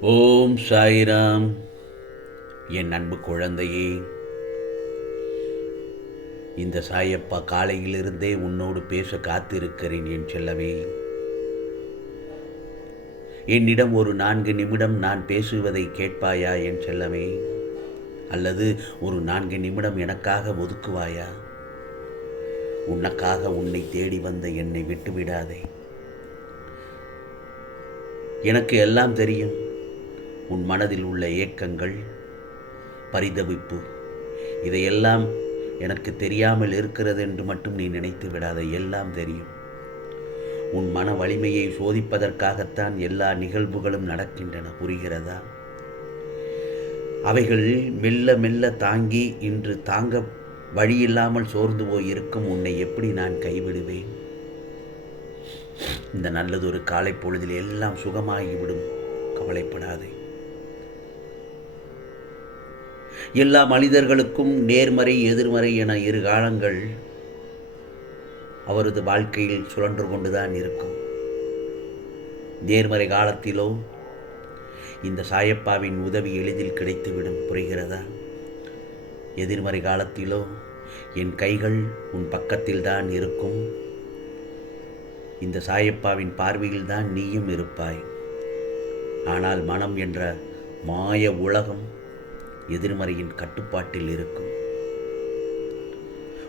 ஓம் சாய்ராம். என் அன்பு குழந்தையே இந்த சாயப்பா காலையிலிருந்தே உன்னோடு பேச காத்திருக்கிறேன் என் செல்லவே என்னிடம் ஒரு நான்கு நிமிடம் நான் பேசுவதை கேட்பாயா என் செல்லமே? அல்லது ஒரு நான்கு நிமிடம் எனக்காக ஒதுக்குவாயா? உனக்காக உன்னை தேடி வந்த என்னை விட்டுவிடாதே. எனக்கு எல்லாம் தெரியும். உன் மனதில் உள்ள ஏக்கங்கள் பரிதவிப்பு இதையெல்லாம் எனக்கு தெரியாமல் இருக்கிறது என்று மட்டும் நீ நினைத்து விடாத எல்லாம் தெரியும். உன் மன வலிமையை சோதிப்பதற்காகத்தான் எல்லா நிகழ்வுகளும் நடக்கின்றன புரிகிறதா? அவைகள் மெல்ல மெல்ல தாங்கி இன்று தாங்க வழியில்லாமல் சோர்ந்து போய் இருக்கும் உன்னை எப்படி நான் கைவிடுவேன்? இந்த நல்லதொரு காலை பொழுதில் எல்லாம் சுகமாகிவிடும் கவலைப்படாதே. எல்லா மனிதர்களுக்கும் நேர்மறை எதிர்மறை என இரு காலங்கள் அவரது வாழ்க்கையில் சுழன்று கொண்டுதான் இருக்கும். நேர்மறை காலத்திலோ இந்த சாயப்பாவின் உதவி எளிதில் கிடைத்துவிடும் புரிகிறதா? எதிர்மறை காலத்திலோ என் கைகள் உன் பக்கத்தில் தான் இருக்கும். இந்த சாயப்பாவின் பார்வையில்தான் நீயும் இருப்பாய். ஆனால் மனம் என்ற மாய உலகம் எதிர்மறையின் கட்டுப்பாட்டில் இருக்கும்.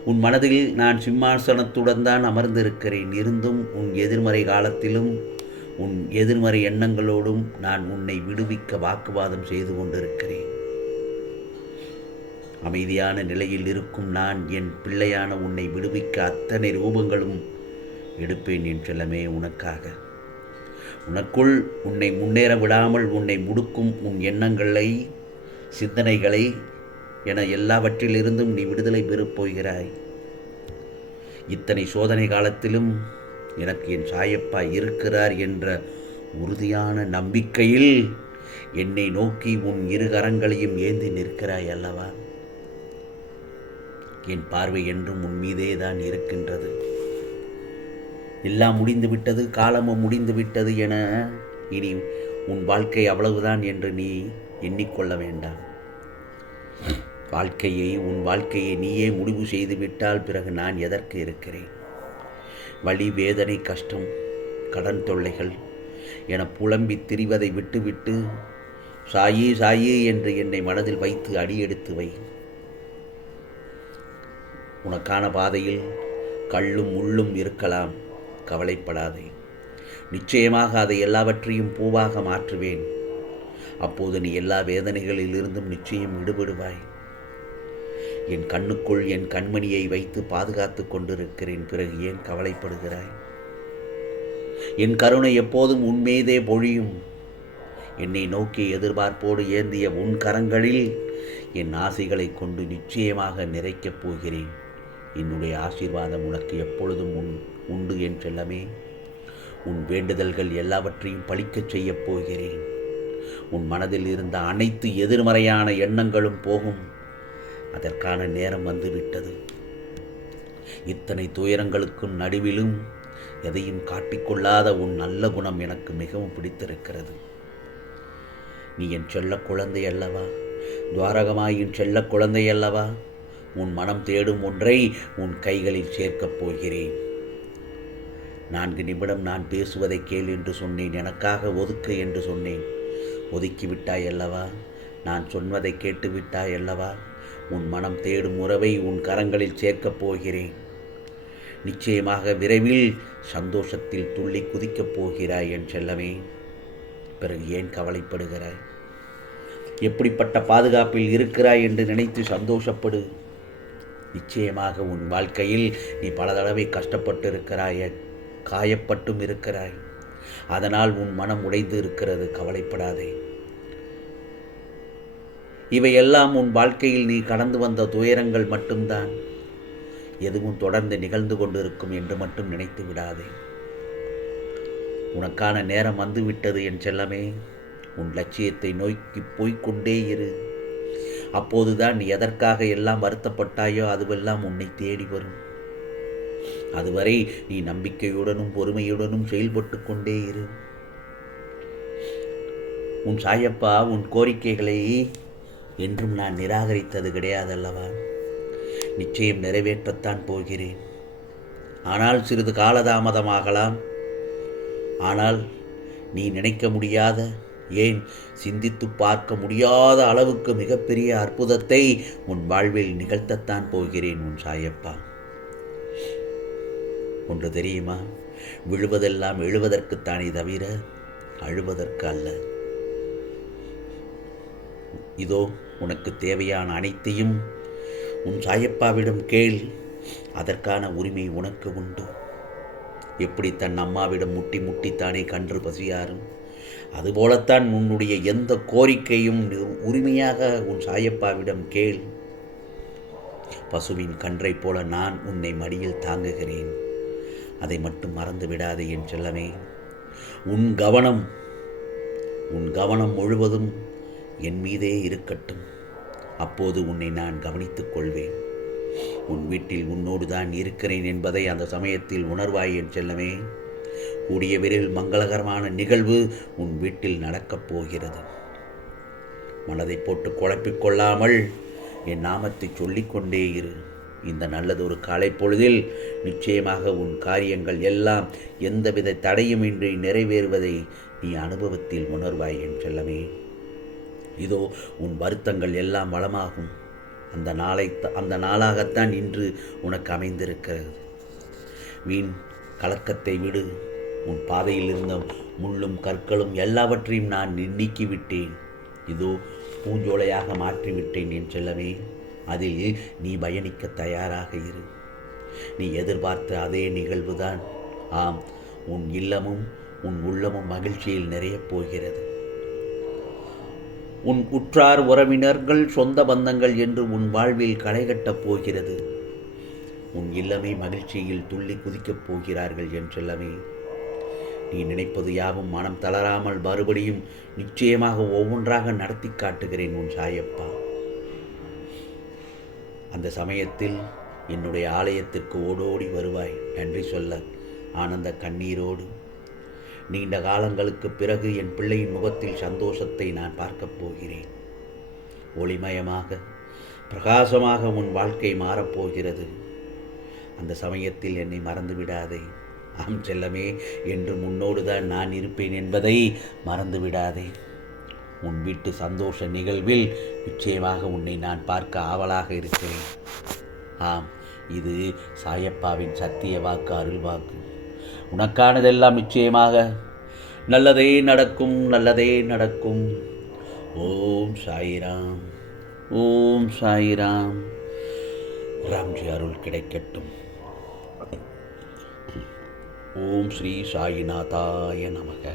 உன் மனதில் நான் சிம்மாசனத்துடன் தான் அமர்ந்திருக்கிறேன். இருந்தும் உன் எதிர்மறை காலத்திலும் உன் எதிர்மறை எண்ணங்களோடும் நான் உன்னை விடுவிக்க வாக்குவாதம் செய்து கொண்டிருக்கிறேன். அமைதியான நிலையில் இருக்கும் நான் என் பிள்ளையான உன்னை விடுவிக்க அத்தனை ரூபங்களும் எடுப்பேன் என் செல்லமே உனக்காக. உனக்குள் உன்னை முன்னேற விடாமல் உன்னை முடுக்கும் உன் எண்ணங்களை சிந்தனைகளை என எல்லாவற்றிலிருந்தும் நீ விடுதலை பெறப் போகிறாய். இத்தனை சோதனை காலத்திலும் எனக்கு என் சாயப்பா இருக்கிறார் என்ற உறுதியான நம்பிக்கையில் என்னை நோக்கி உன் இரு கரங்களையும் ஏந்தி நிற்கிறாய் அல்லவா? என் பார்வை என்றும் உன் மீதே தான் இருக்கின்றது. எல்லாம் முடிந்துவிட்டது காலமும் முடிந்துவிட்டது என இனி உன் வாழ்க்கை அவ்வளவுதான் என்று நீ எண்ணிக்கொள்ள வேண்டாம். வாழ்க்கையை உன் வாழ்க்கையை நீயே முடிவு செய்து விட்டால் பிறகு நான் எதற்கு இருக்கிறேன்? வழி வேதனை கஷ்டம் கடன் தொல்லைகள் என புலம்பி திரிவதை விட்டுவிட்டு சாயி சாயி என்று என்னை மனதில் வைத்து அடியெடுத்து வை. உனக்கான பாதையில் கல்லும் முள்ளும் இருக்கலாம். கவலைப்படாதே. நிச்சயமாக அதை எல்லாவற்றையும் பூவாக மாற்றுவேன். அப்போது நீ எல்லா வேதனைகளிலிருந்தும் நிச்சயம் விடுபடுவாய். என் கண்ணுக்குள் என் கண்மணியை வைத்து பாதுகாத்து கொண்டிருக்கிறேன் பிறகு ஏன் கவலைப்படுகிறாய்? என் கருணை எப்போதும் உன்மீதே பொழியும். என்னை நோக்கி எதிர்பார்ப்போடு ஏந்திய உன் கரங்களில் என் ஆசைகளை கொண்டு நிச்சயமாக நிறைக்கப் போகிறேன். என்னுடைய ஆசீர்வாதம் உனக்கு எப்பொழுதும் உன் உண்டு என் செல்லமே உன் வேண்டுதல்கள் எல்லாவற்றையும் பழிக்கச் செய்யப் போகிறேன். உன் மனதில் இருந்த அனைத்து எதிர்மறையான எண்ணங்களும் போகும். அதற்கான நேரம் வந்துவிட்டது. இத்தனை துயரங்களுக்கும் நடுவிலும் எதையும் காட்டிக்கொள்ளாத உன் நல்ல குணம் எனக்கு மிகவும் பிடித்திருக்கிறது. நீ என் செல்ல குழந்தை அல்லவா? துவாரகமாய் என் செல்ல குழந்தை அல்லவா? உன் மனம் தேடும் ஒன்றை உன் கைகளில் சேர்க்கப் போகிறேன். நான்கு நிமிடம் நான் பேசுவதை கேள் என்று சொன்னேன். எனக்காக ஒதுக்கு என்று சொன்னேன். ஒதுக்கிவிட்டாய் அல்லவா நான் சொன்னதை கேட்டு விட்டாய் அல்லவா உன் மனம் தேடும் உறவை உன் கரங்களில் சேர்க்கப் போகிறேன். நிச்சயமாக விரைவில் சந்தோஷத்தில் துள்ளி குதிக்கப் போகிறாய் என் செல்லமே. பிறகு ஏன் கவலைப்படுகிறாய் எப்படிப்பட்ட பாதுகாப்பில் இருக்கிறாய் என்று நினைத்து சந்தோஷப்படு. நிச்சயமாக உன் வாழ்க்கையில் நீ பல தடவை கஷ்டப்பட்டு இருக்கிறாய காயப்பட்டும் இருக்கிறாய். அதனால் உன் மனம் உடைந்து இருக்கிறது கவலைப்படாதே. இவையெல்லாம் உன் வாழ்க்கையில் நீ கடந்து வந்த துயரங்கள் மட்டும்தான். எதுவும் தொடர்ந்து நிகழ்ந்து கொண்டிருக்கும் என்று மட்டும் நினைத்து விடாதே. உனக்கான நேரம் வந்துவிட்டது என் செல்லமே. உன் லட்சியத்தை நோக்கி போய்க்கொண்டே இரு. அப்போதுதான் நீ எதற்காக எல்லாம் வருத்தப்பட்டாயோ அதுவெல்லாம் உன்னை தேடி வரும். அதுவரை நீ நம்பிக்கையுடனும் பொறுமையுடனும் செயல்பட்டு கொண்டே இரு. உன் சாயப்பா உன் கோரிக்கைகளை என்றும் நான் நிராகரித்தது கிடையாதல்லவா? நிச்சயம் நிறைவேற்றத்தான் போகிறேன். ஆனால் சிறிது காலதாமதமாகலாம். ஆனால் நீ நினைக்க முடியாத ஏன் சிந்தித்து பார்க்க முடியாத அளவுக்கு மிகப்பெரிய அற்புதத்தை உன் வாழ்வில் நிகழ்த்தத்தான் போகிறேன் உன் சாயப்பா. ஒன்று தெரியுமா? விழுவதெல்லாம் எழுவதற்குத்தானே தவிர அழுவதற்கு அல்ல. இதோ உனக்கு தேவையான அனைத்தையும் உன் சாயப்பாவிடம் கேள். அதற்கான உரிமை உனக்கு உண்டு. எப்படி தன் அம்மாவிடம் முட்டி முட்டித்தானே கன்று பசியாரும் அதுபோலத்தான் உன்னுடைய எந்த கோரிக்கையும் உரிமையாக உன் சாயப்பாவிடம் கேள். பசுவின் கன்றைப் போல நான் உன்னை மடியில் தாங்குகிறேன். அதை மட்டும் மறந்து விடாதே என் செல்லமே. உன் கவனம் உன் கவனம் முழுவதும் என் மீதே இருக்கட்டும். அப்போது உன்னை நான் கவனித்துக் கொள்வேன். உன் வீட்டில் உன்னோடு தான் இருக்கிறேன் என்பதை அந்த சமயத்தில் உணர்வாய் என் செல்லமே. கூடிய விரைவில் மங்களகரமான நிகழ்வு உன் வீட்டில் நடக்கப் போகிறது. மனதை போட்டு குழப்பிக் கொள்ளாமல் என் நாமத்தை சொல்லிக்கொண்டே இரு. இந்த நல்லதொரு காலை பொழுதில் நிச்சயமாக உன் காரியங்கள் எல்லாம் எந்தவித தடையுமின்றி நிறைவேறுவதை நீ அனுபவத்தில் உணர்வாய் என் செல்லமே. இதோ உன் வருத்தங்கள் எல்லாம் வளமாகும். அந்த நாளை அந்த நாளாகத்தான் இன்று உனக்கு அமைந்திருக்கிறது. வீண் கலக்கத்தை விடு. உன் பாதையில் இருந்த முள்ளும் கற்களும் எல்லாவற்றையும் நான் நீக்கிவிட்டேன். இதோ பூஞ்சோலையாக மாற்றிவிட்டேன் என் செல்லமே. அதில் நீ பயணிக்க தயாராக இரு. நீ எதிர்பார்த்த அதே நிகழ்வுதான். ஆம் உன் இல்லமும் உன் உள்ளமும் மகிழ்ச்சியில் நிறையப் போகிறது. உன் உற்றார் உறவினர்கள் சொந்த பந்தங்கள் என்று உன் வாழ்வில் களைகட்டப் போகிறது. உன் இல்லமே மகிழ்ச்சியில் துள்ளி குதிக்கப் போகிறார்கள் என் செல்லமே நீ நினைப்பது யாவும் மனம் தளராமல் மறுபடியும் நிச்சயமாக ஒவ்வொன்றாக நடத்தி காட்டுகிறேன் உன் சாயப்பா. அந்த சமயத்தில் என்னுடைய ஆலயத்திற்கு ஓடோடி வருவாய் நன்றி சொல்ல ஆனந்த கண்ணீரோடு. நீண்ட காலங்களுக்கு பிறகு என் பிள்ளையின் முகத்தில் சந்தோஷத்தை நான் பார்க்கப் போகிறேன். ஒளிமயமாக பிரகாசமாக உன் வாழ்க்கை மாறப்போகிறது அந்த சமயத்தில் என்னை மறந்து விடாதே ஆம் செல்லமே என்று முன்னோடு தான் நான் இருப்பேன் என்பதை மறந்து விடாதே உன் வீட்டு சந்தோஷ நிகழ்வில் நிச்சயமாக உன்னை நான் பார்க்க ஆவலாக இருக்கிறேன். ஆம் இது சாயப்பாவின் சத்திய வாக்கு அருள் வாக்கு. உனக்கானதெல்லாம் நிச்சயமாக நல்லதே நடக்கும் நல்லதே நடக்கும். ஓம் சாயிராம் ஓம் சாயிராம். ராம்ஜி அருள் கிடைக்கட்டும். ஓம் ஸ்ரீ சாயிநாதாய நமக.